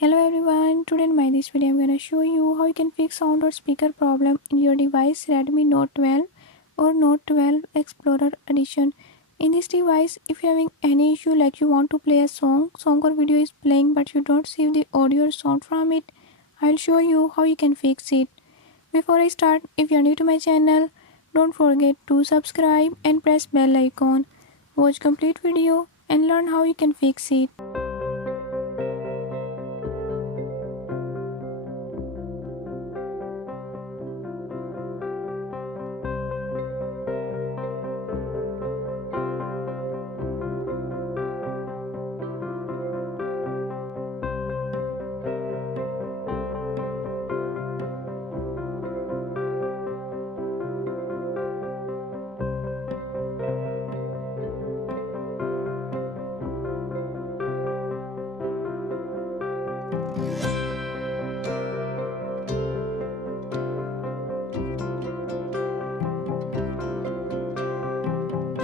Hello everyone, today in this video I'm going to show you how you can fix sound or speaker problem in your device Redmi Note 12 or Note 12 Explorer Edition. In this device, if you're having any issue like you want to play a song or video is playing but you don't save the audio or sound from it, I'll show you how you can fix it. Before I start, if you're new to my channel, don't forget to subscribe and press bell icon. Watch complete video and learn how you can fix it.